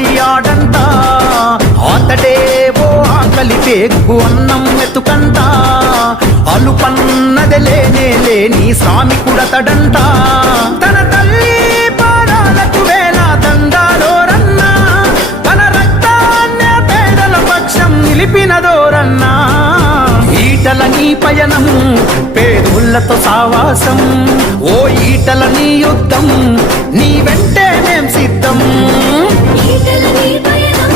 అయ్యాడంట. అతడే ఓ ఆకలి పేగు అన్నం మెతుకంట. అలుపన్నది లేనే లేని శ్రామికుడతడంట. తన తల్లి పాదాలకు వేల దండాలోరన్నా, తన రక్తాన్నే పేదల పక్షం నిలిపినదోరన్నా. ఈటల నీ పయనం పేదోళ్లతో సావాసం, ఓ ఈటల నీ యుద్ధం నీ వెంటే మేం సిద్ధం. ఈటల నీ పయనం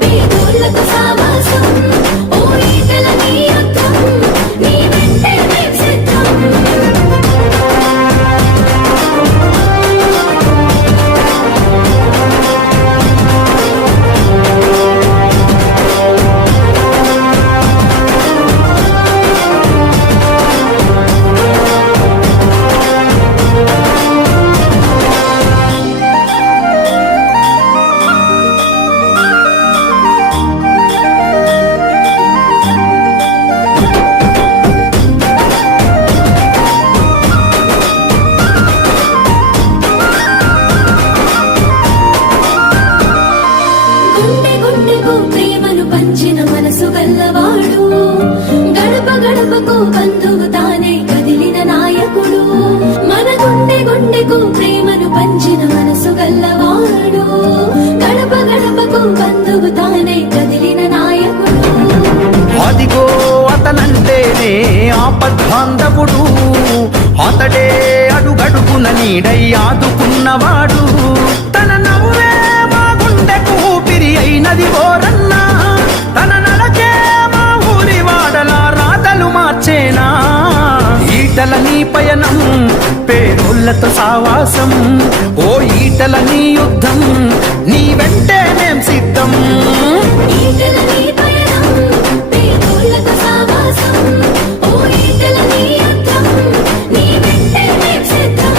పేదోళ్లతో సావాసం, ఓ ఈటల నీ యుద్ధం నీ వెంటే మేం సిద్ధం. గుండె గుండెకు ప్రేమను పంచిన మనసు గల్లవాడు, గడప గడపకు బంధువు తానే కదిలిన నాయకుడు. మన గుండె గుండెకు ప్రేమను పంచిన మనసు గల్లవాడు, గడప గడపకు బంధువు తానే కదిలిన నాయకుడు. అదిగో అతనంటేనే ఆపద్బాంధవుడు, అతడే అడుగడుగున నీడై ఆదుకున్నవాడు. తన నవ్వే మా గుండెకు ఊపిరి అయినది ఓరన్నా, తన నడకే మా ఊరి వాడల రాతలు మార్చేనా. ఈటల నీ పయనం పేదోళ్లతో సావాసం, ఓ ఈటల నీ యుద్ధం నీ వెంటే మేం సిద్ధం. ఈటల నీ పయనం పేదోళ్లతో సావాసం, ఓ ఈటల నీ యుద్ధం నీ వెంటే మేం సిద్ధం.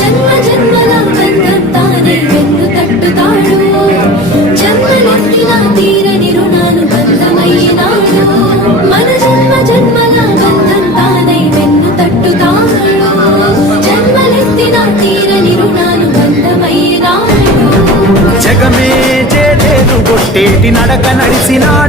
జన్మ జన్మల బంధం తానే వెన్ను తట్టుతాడు, జన్మలెత్తిన తీరని రుణాలు బంధమయ్యినాడు. మన జన్మ జన్మల బంధం తానే వెన్ను తట్టుతాడు, జన్మలెత్తిన తీరని రుణాలు బంధమయ్యినాడు. జగమే జేలేరు కొట్టేటి నడక నడిసినాడు,